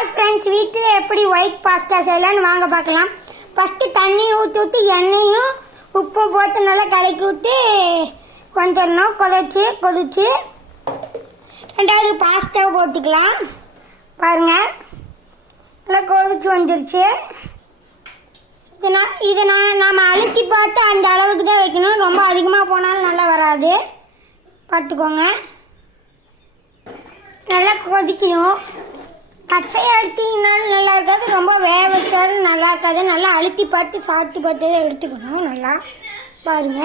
Hi friends வீட்ல எப்படி white pasta செய்யலாம்னு வாங்க பார்க்கலாம். ஃபர்ஸ்ட் தண்ணி ஊத்தி எண்ணெயும் உப்பு போட்டு நல்லா கலக்கி விட்டு கொஞ்சம் கொதிச்சு ரெண்டாவது பாஸ்தா போட்டுக்கலாம். பாருங்க நல்லா கொதிச்சு வந்துருச்சு. இதை நாம அழுத்தி பார்த்து அந்த அளவுக்கு தான் வைக்கணும். ரொம்ப அதிகமாக போனாலும் நல்லா வராது, பார்த்துக்கோங்க. நல்லா கொதிக்கணும். பச்சையை அழுத்தினாலும் நல்லா இருக்காது, ரொம்ப வேக வச்சாலும் நல்லா இருக்காது. நல்லா அழுத்தி பார்த்து சாப்பிட்டு பார்த்து எடுத்துக்கணும். நல்லா பாருங்க.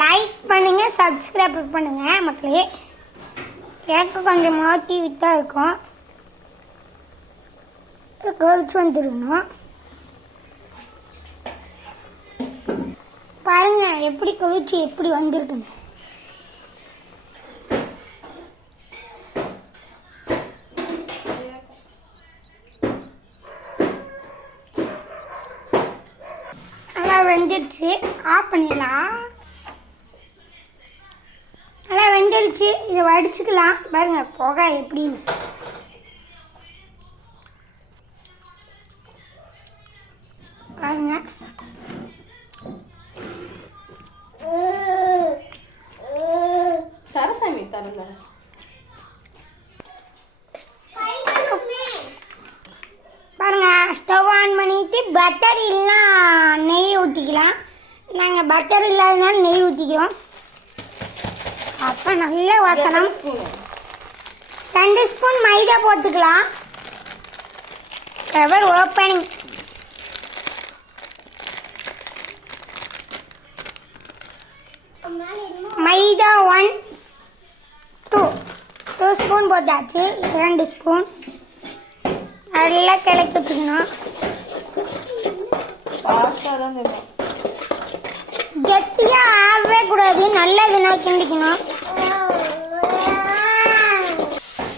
லைக் பண்ணுங்க, சப்ஸ்கிரைப் பண்ணுங்க மக்களே. எனக்கு கொஞ்சம் மாற்றி வித்தா இருக்கும். கொதிச்சு வந்துடணும். பாருங்க எப்படி கொதிச்சு எப்படி வந்திருக்குன்னு. நல்லா வெந்துருச்சு, ஆஃப் பண்ணிடலாம். நல்லா வெந்துருச்சு, இதை வடிச்சுக்கலாம். பாருங்க புகை எப்படின்னு. பாருங்க தரசாமி தரந்த பாருங்க. ஸ்டவ் ஆன் பண்ணிட்டு பட்டர் இல்லைன்னா நெய் ஊற்றிக்கலாம். நாங்கள் பட்டர் இல்லாதனால நெய் ஊற்றிக்கிறோம். அப்போ நல்ல வாசனம். 2 ஸ்பூன் மைதா போட்டுக்கலாம். எவர் ஓப்பனிங். மைதா 2 ஸ்பூன் போட்டாச்சு. 2 ஸ்பூன் நல்லா கிளக்கி வச்சுக்கணும். கெட்டியாக ஆகவே கூடாது, நல்லா இதனால் கிண்டிக்கணும்.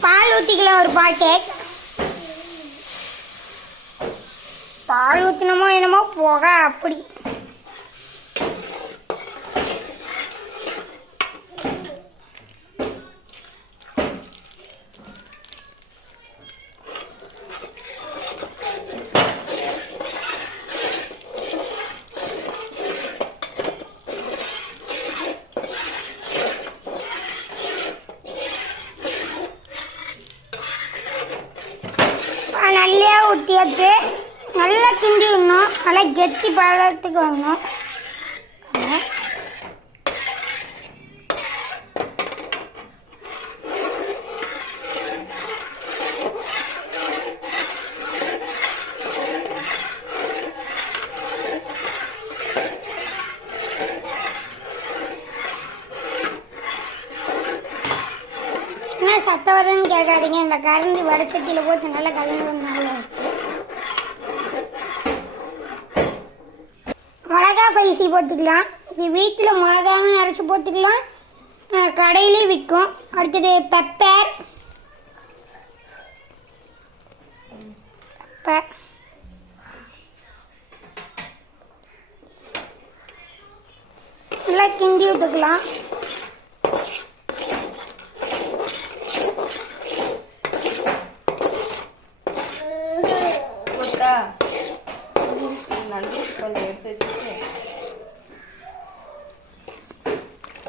பால் ஊற்றிக்கலாம். ஒரு பாக்கெட் பால் ஊற்றினமோ என்னமோ போக அப்படி. நல்லா ஊற்றியாச்சு. நல்லா கிண்டி விடணும். நல்லா கெட்டி பழத்துக்கு வரணும். என்ன சத்தம் வருன்னு கேட்காதீங்க. இந்த கரண்டி வடச்சட்டியில் போட்டு நல்லா கலந்து நல்லா இருக்கு. மிளகா பைசி போட்டுக்கலாம். இது வீட்டில் மிளகாவும் அரைச்சி போட்டுக்கலாம், கடையிலே விற்கும். அடுத்தது பெப்பர் நல்லா கிண்டி விட்டுக்கலாம்.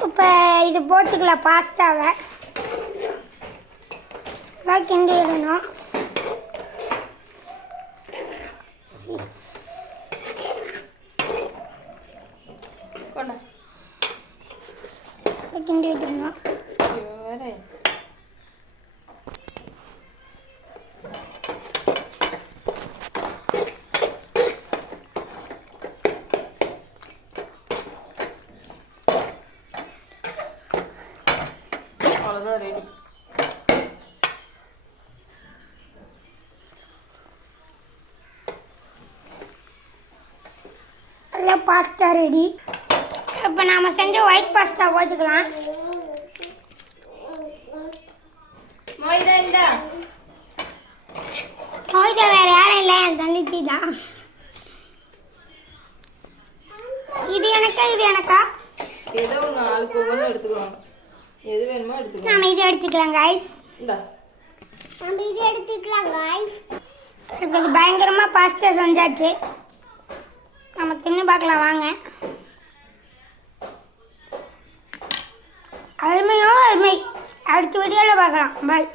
இப்போ இது போட்டுக்கலாம். பாஸ்தாவை கிண்டி விடணும். கிண்டி விட்டுருணும். அவ்வளோதான், ரெடி. Pasta ready. இப்போ நாம் செஞ்ச ஒயிட் பாஸ்தா போட்டுக்கலாம். மொய்தா வேறு யாரும் இல்லை, என் தங்கச்சி தான். இது எனக்கா ஏதோ 4 எடுத்துக்குவாங்க. எது வேணுமோ எடுத்துக்கலாம். நாம இதை எடுத்துக்கலாம் गाइस. இந்த நம்ம இது எடுத்துக்கலாம் गाइस. இப்போ பயங்கரமாக பாஸ்தா செஞ்சாச்சு. நம்ம தின்னு பார்க்கலாம் வாங்க. அருமையோ அருமை. அடுத்த வீடியோவில் பார்க்கலாம். பாய்.